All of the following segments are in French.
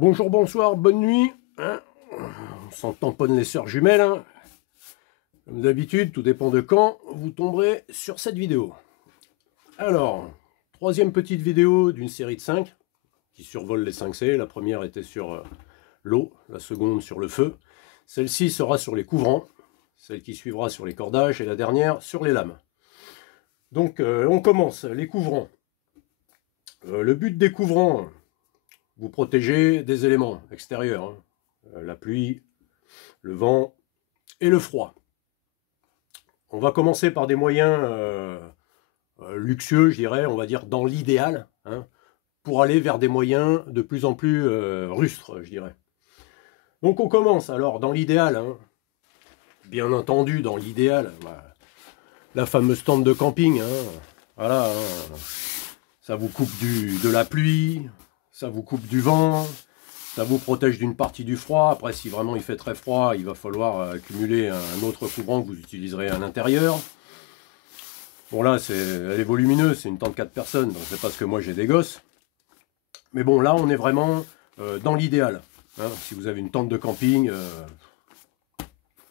Bonjour, bonsoir, bonne nuit. Hein, on s'en tamponne les sœurs jumelles. Hein. Comme d'habitude, tout dépend de quand vous tomberez sur cette vidéo. Alors, troisième petite vidéo d'une série de 5 qui survole les 5C. La première était sur l'eau, la seconde sur le feu. Celle-ci sera sur les couvrants, celle qui suivra sur les cordages et la dernière sur les lames. Donc, on commence. Les couvrants. Le but des couvrants, vous protégez des éléments extérieurs. Hein. La pluie, le vent et le froid. On va commencer par des moyens luxueux, je dirais, on va dire dans l'idéal, hein, pour aller vers des moyens de plus en plus rustres, je dirais. Donc on commence alors dans l'idéal, hein, bien entendu dans l'idéal, la fameuse tente de camping, hein, voilà, hein, ça vous coupe de la pluie, ça vous coupe du vent, ça vous protège d'une partie du froid. Après, si vraiment il fait très froid, il va falloir accumuler un autre couvrant que vous utiliserez à l'intérieur. Bon là, elle est volumineuse, c'est une tente 4 personnes, donc c'est parce que moi j'ai des gosses. Mais bon, là on est vraiment dans l'idéal. Hein. Si vous avez une tente de camping,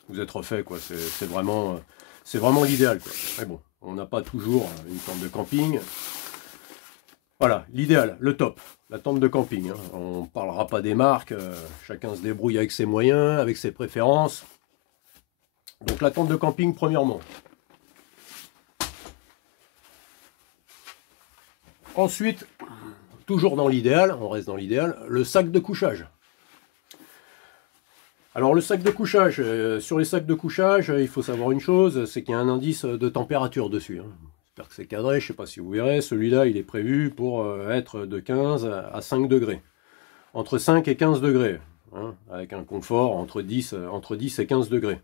vous êtes refait, quoi. C'est vraiment l'idéal. Mais bon, on n'a pas toujours une tente de camping. Voilà, l'idéal, le top, la tente de camping. Hein. On ne parlera pas des marques, chacun se débrouille avec ses moyens, avec ses préférences. Donc la tente de camping, premièrement. Ensuite, toujours dans l'idéal, on reste dans l'idéal, le sac de couchage. Alors le sac de couchage, sur les sacs de couchage, il faut savoir une chose, c'est qu'il y a un indice de température dessus. Hein. J'espère que c'est cadré, je ne sais pas si vous verrez, celui-là il est prévu pour être de 15 à 5 degrés. Entre 5 et 15 degrés, hein, avec un confort entre 10 et 15 degrés.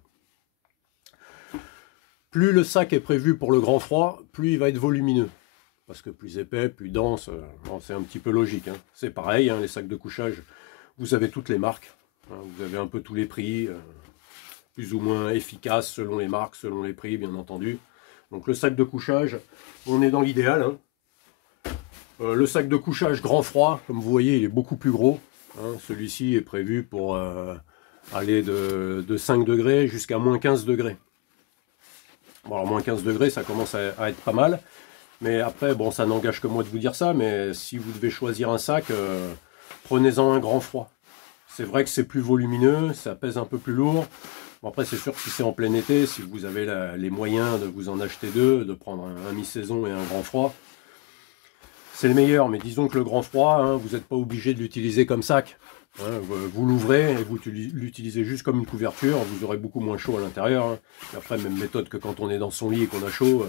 Plus le sac est prévu pour le grand froid, plus il va être volumineux. Parce que plus épais, plus dense, c'est un petit peu logique. Hein. C'est pareil, hein, les sacs de couchage, vous avez toutes les marques. Hein, vous avez un peu tous les prix, plus ou moins efficaces selon les marques, selon les prix, bien entendu. Donc le sac de couchage, on est dans l'idéal. Hein. Le sac de couchage grand froid, comme vous voyez, il est beaucoup plus gros. Hein. Celui-ci est prévu pour aller de 5 degrés jusqu'à moins 15 degrés. Bon, alors moins 15 degrés, ça commence à être pas mal. Mais après, bon, ça n'engage que moi de vous dire ça, mais si vous devez choisir un sac, prenez-en un grand froid. C'est vrai que c'est plus volumineux, ça pèse un peu plus lourd. Bon, après, c'est sûr que si c'est en plein été, si vous avez les moyens de vous en acheter deux, de prendre un mi-saison et un grand froid, c'est le meilleur. Mais disons que le grand froid, hein, vous n'êtes pas obligé de l'utiliser comme sac. Hein, vous l'ouvrez et vous l'utilisez juste comme une couverture, vous aurez beaucoup moins chaud à l'intérieur. Hein. Après, même méthode que quand on est dans son lit et qu'on a chaud,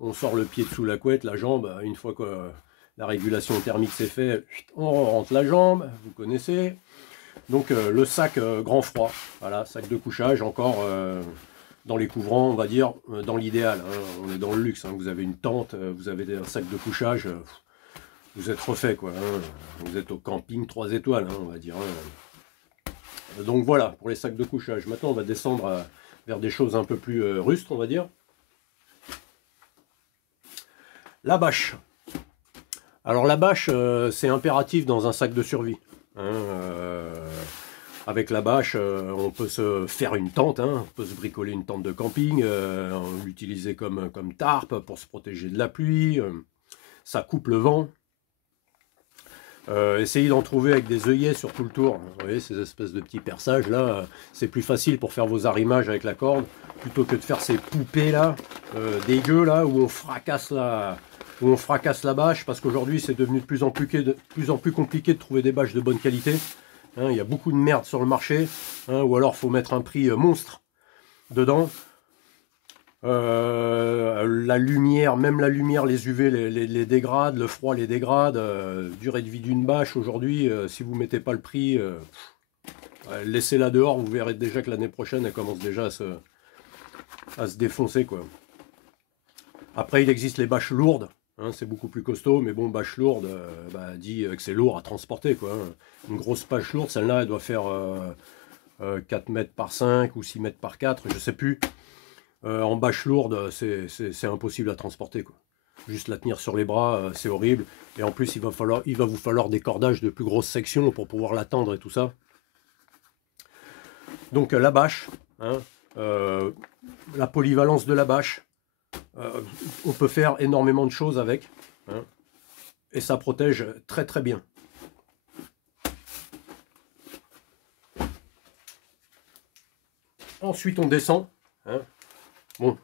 on sort le pied dessous la couette, la jambe, une fois que la régulation thermique s'est faite, on rentre la jambe, vous connaissez. Donc le sac grand froid, voilà, sac de couchage, encore dans les couvrants, on va dire, dans l'idéal. Hein, on est dans le luxe, hein, vous avez une tente, vous avez un sac de couchage, vous êtes refait, quoi. Hein, vous êtes au camping 3 étoiles, hein, on va dire. Hein. Donc voilà, pour les sacs de couchage. Maintenant, on va descendre vers des choses un peu plus rustres, on va dire. La bâche. Alors la bâche, c'est impératif dans un sac de survie. Hein, avec la bâche, on peut se faire une tente, hein, on peut se bricoler une tente de camping, l'utiliser comme tarpe pour se protéger de la pluie, ça coupe le vent. Essayez d'en trouver avec des œillets sur tout le tour. Vous voyez, ces espèces de petits perçages là, c'est plus facile pour faire vos arrimages avec la corde, plutôt que de faire ces poupées là, dégueu là, où on fracasse la bâche, parce qu'aujourd'hui c'est devenu de plus en plus compliqué de trouver des bâches de bonne qualité. Hein, il y a beaucoup de merde sur le marché, hein, ou alors il faut mettre un prix monstre dedans. La lumière, même la lumière, les UV les dégrade, le froid les dégrade. Durée de vie d'une bâche aujourd'hui, si vous ne mettez pas le prix, laissez-la dehors, vous verrez déjà que l'année prochaine elle commence déjà à se défoncer, quoi. Après il existe les bâches lourdes. Hein, c'est beaucoup plus costaud, mais bon, bâche lourde, dit que c'est lourd à transporter, quoi. Hein. Une grosse bâche lourde, celle-là, elle doit faire 4 mètres par 5 ou 6 mètres par 4, je sais plus. En bâche lourde, c'est impossible à transporter, quoi. Juste la tenir sur les bras, c'est horrible. Et en plus, il va vous falloir des cordages de plus grosses sections pour pouvoir la tendre et tout ça. Donc la bâche, hein, la polyvalence de la bâche, on peut faire énormément de choses avec, hein, et ça protège très très bien. Ensuite on descend, hein. Bon,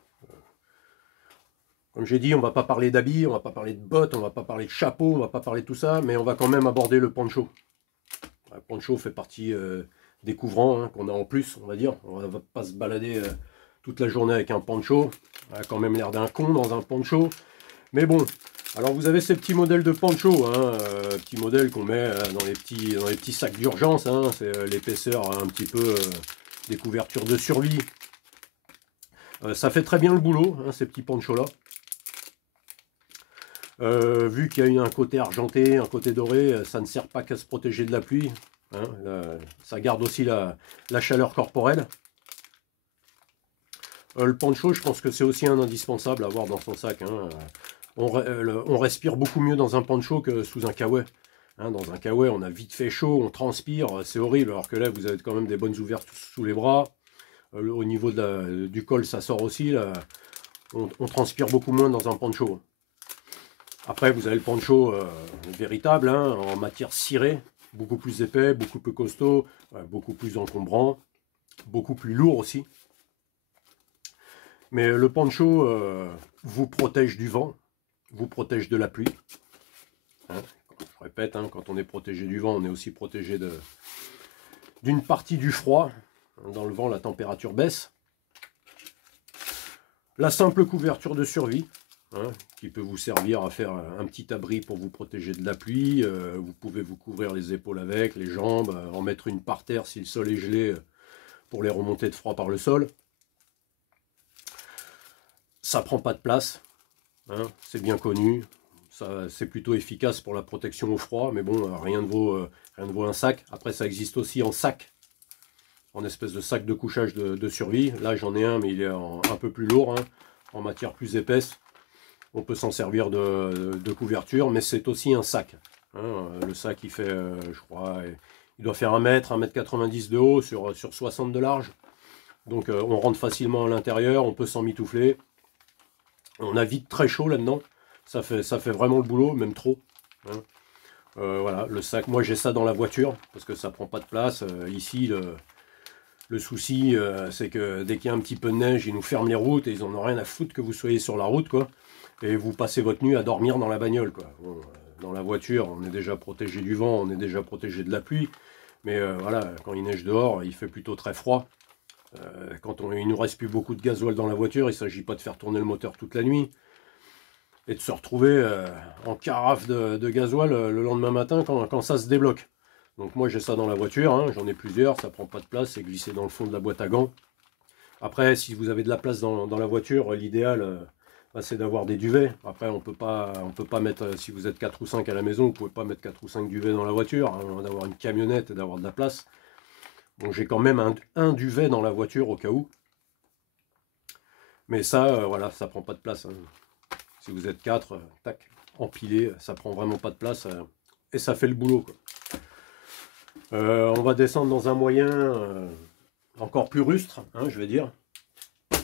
comme j'ai dit, on va pas parler d'habits, on va pas parler de bottes, on va pas parler de chapeau, on va pas parler de tout ça, mais on va quand même aborder le poncho. Le poncho fait partie des couvrants, hein, qu'on a en plus, on va dire. On va pas se balader toute la journée avec un poncho. On a quand même l'air d'un con dans un poncho. Mais bon, alors vous avez ces petits modèles de poncho, hein, petits modèles qu'on met dans les petits sacs d'urgence, hein, c'est l'épaisseur un petit peu des couvertures de survie. Ça fait très bien le boulot, hein, ces petits ponchos là. Vu qu'il y a un côté argenté, un côté doré, ça ne sert pas qu'à se protéger de la pluie, hein, ça garde aussi la chaleur corporelle. Le poncho, je pense que c'est aussi un indispensable à avoir dans son sac, hein. On respire beaucoup mieux dans un poncho que sous un kawaii. Hein, dans un kawaii, on a vite fait chaud, on transpire, c'est horrible, alors que là, vous avez quand même des bonnes ouvertures sous les bras. Au niveau du col, ça sort aussi, là. On transpire beaucoup moins dans un poncho. Après, vous avez le poncho véritable, hein, en matière cirée, beaucoup plus épais, beaucoup plus costaud, beaucoup plus encombrant, beaucoup plus lourd aussi. Mais le poncho vous protège du vent, vous protège de la pluie. Hein, je répète, hein, quand on est protégé du vent, on est aussi protégé d'une partie du froid. Dans le vent, la température baisse. La simple couverture de survie, hein, qui peut vous servir à faire un petit abri pour vous protéger de la pluie. Vous pouvez vous couvrir les épaules avec, les jambes, en mettre une par terre si le sol est gelé pour les remonter de froid par le sol. Ça prend pas de place, hein, c'est bien connu. C'est plutôt efficace pour la protection au froid, mais bon, rien ne vaut un sac. Après, ça existe aussi en sac, en espèce de sac de couchage de survie. Là, j'en ai un, mais il est un peu plus lourd, hein, en matière plus épaisse. On peut s'en servir de couverture, mais c'est aussi un sac. Hein. Le sac, il fait, je crois, il doit faire 1 mètre, 1,90 m de haut sur 60 de large. Donc, on rentre facilement à l'intérieur, on peut s'en mitoufler. On a vite très chaud là-dedans. Ça fait vraiment le boulot, même trop. Hein. Voilà, le sac, moi j'ai ça dans la voiture, parce que ça prend pas de place. Ici, le souci, c'est que dès qu'il y a un petit peu de neige, ils nous ferment les routes et ils en ont rien à foutre que vous soyez sur la route, quoi. Et vous passez votre nuit à dormir dans la bagnole, quoi. Bon, dans la voiture, on est déjà protégé du vent, on est déjà protégé de la pluie. Mais voilà, quand il neige dehors, il fait plutôt très froid. Quand il ne nous reste plus beaucoup de gasoil dans la voiture, il ne s'agit pas de faire tourner le moteur toute la nuit. Et de se retrouver en carafe de gasoil le lendemain matin quand ça se débloque. Donc moi j'ai ça dans la voiture, hein, j'en ai plusieurs, ça prend pas de place, c'est glissé dans le fond de la boîte à gants. Après, si vous avez de la place dans la voiture, l'idéal c'est d'avoir des duvets. Après on peut pas mettre, si vous êtes 4 ou 5 à la maison, vous pouvez pas mettre 4 ou 5 duvets dans la voiture, hein, d'avoir une camionnette et d'avoir de la place. Donc j'ai quand même un duvet dans la voiture au cas où. Mais ça, voilà, ça prend pas de place. Hein. Si vous êtes 4, tac, empilé, ça prend vraiment pas de place et ça fait le boulot, quoi. On va descendre dans un moyen encore plus rustre, hein, je vais dire,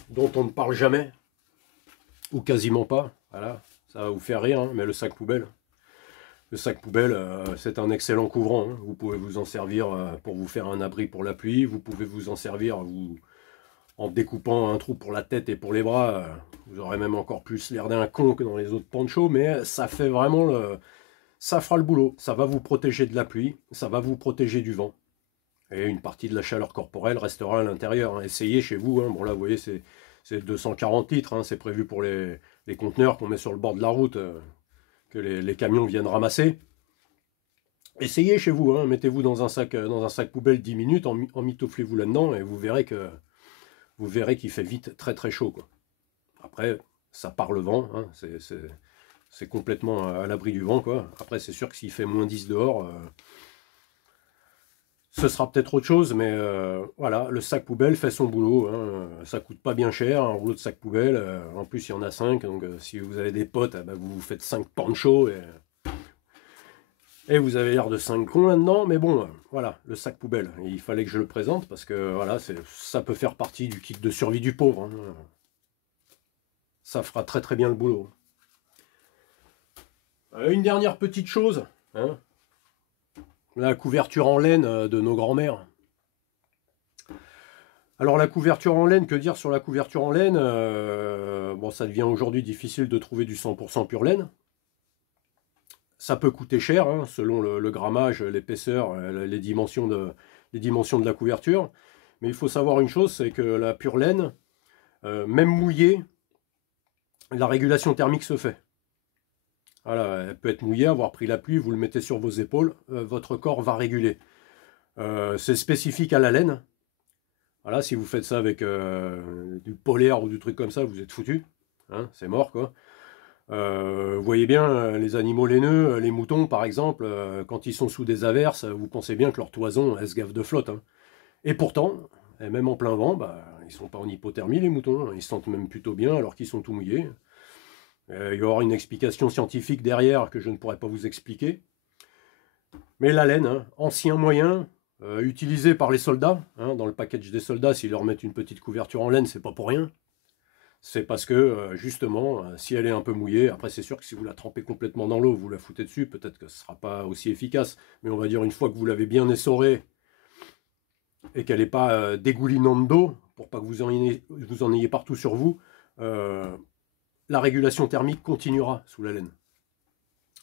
dont on ne parle jamais, ou quasiment pas. Voilà, ça va vous faire rire, hein, mais le sac poubelle. Le sac poubelle, c'est un excellent couvrant. Hein. Vous pouvez vous en servir pour vous faire un abri pour la pluie. Vous pouvez vous en servir en découpant un trou pour la tête et pour les bras. Vous aurez même encore plus l'air d'un con que dans les autres ponchos, mais ça fait vraiment ça fera le boulot. Ça va vous protéger de la pluie, ça va vous protéger du vent. Et une partie de la chaleur corporelle restera à l'intérieur. Hein. Essayez chez vous. Hein. Bon là, vous voyez, c'est 240 litres. Hein. C'est prévu pour les conteneurs qu'on met sur le bord de la route, que les camions viennent ramasser. Essayez chez vous. Hein. Mettez-vous dans un sac poubelle 10 minutes, emmitouflez-vous là-dedans et vous verrez qu'il fait vite très très chaud, quoi. Après, ça part le vent. Hein. C'est complètement à l'abri du vent, quoi. Après, c'est sûr que s'il fait -10 dehors... Ce sera peut-être autre chose, mais voilà, le sac poubelle fait son boulot. Hein. Ça coûte pas bien cher, un rouleau de sac poubelle. En plus, il y en a 5, donc si vous avez des potes, bah, vous vous faites 5 panchos et vous avez l'air de 5 cons là-dedans. Mais bon, voilà, le sac poubelle. Il fallait que je le présente parce que voilà, ça peut faire partie du kit de survie du pauvre. Hein. Ça fera très très bien le boulot. Une dernière petite chose, hein. La couverture en laine de nos grands-mères. Alors la couverture en laine, que dire sur la couverture en laine? Bon, ça devient aujourd'hui difficile de trouver du 100% pure laine. Ça peut coûter cher, hein, selon le grammage, l'épaisseur, les dimensions de la couverture. Mais il faut savoir une chose, c'est que la pure laine, même mouillée, la régulation thermique se fait. Voilà, elle peut être mouillée, avoir pris la pluie, vous le mettez sur vos épaules, votre corps va réguler. C'est spécifique à la laine. Voilà, si vous faites ça avec du polaire ou du truc comme ça, vous êtes foutu. Hein, c'est mort, quoi. Vous voyez bien, les animaux laineux, les moutons par exemple, quand ils sont sous des averses, vous pensez bien que leur toison, elle se gave de flotte. Hein. Et pourtant, et même en plein vent, bah, ils sont pas en hypothermie les moutons, hein. Ils se sentent même plutôt bien alors qu'ils sont tout mouillés. Il y aura une explication scientifique derrière que je ne pourrais pas vous expliquer. Mais la laine, hein, ancien moyen, utilisé par les soldats, hein, dans le package des soldats, s'ils leur mettent une petite couverture en laine, c'est pas pour rien. C'est parce que, justement, si elle est un peu mouillée, après c'est sûr que si vous la trempez complètement dans l'eau, vous la foutez dessus, peut-être que ce ne sera pas aussi efficace. Mais on va dire, une fois que vous l'avez bien essorée, et qu'elle n'est pas dégoulinante d'eau, pour pas que vous en ayez partout sur vous, la régulation thermique continuera sous la laine.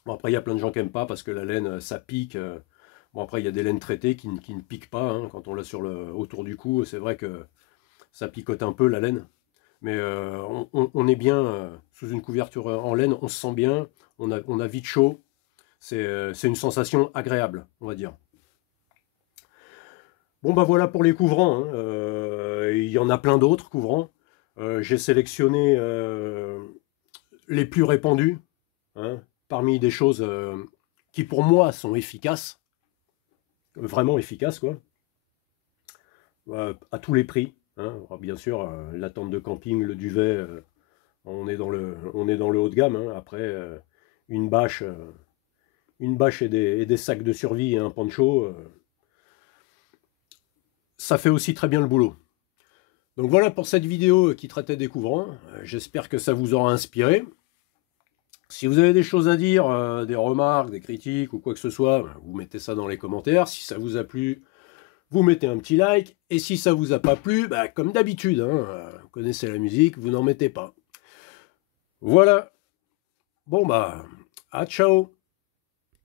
Bon, après, il y a plein de gens qui n'aiment pas parce que la laine, ça pique. Bon, après, il y a des laines traitées qui ne piquent pas. Hein. Quand on l'a autour du cou, c'est vrai que ça picote un peu la laine. Mais on est bien sous une couverture en laine, on se sent bien, on a vite chaud. C'est une sensation agréable, on va dire. Bon, bah voilà pour les couvrants. Hein. Il y en a plein d'autres couvrants. J'ai sélectionné les plus répandus, hein, parmi des choses qui pour moi sont efficaces, vraiment efficaces, quoi, à tous les prix. Hein. Alors, bien sûr, la tente de camping, le duvet, on est dans le haut de gamme. Hein. Après, une bâche et des sacs de survie et un poncho, ça fait aussi très bien le boulot. Donc voilà pour cette vidéo qui traitait des couvrants. J'espère que ça vous aura inspiré. Si vous avez des choses à dire, des remarques, des critiques ou quoi que ce soit, vous mettez ça dans les commentaires. Si ça vous a plu, vous mettez un petit like. Et si ça vous a pas plu, bah, comme d'habitude, hein, vous connaissez la musique, vous n'en mettez pas. Voilà. Bon bah, à ciao.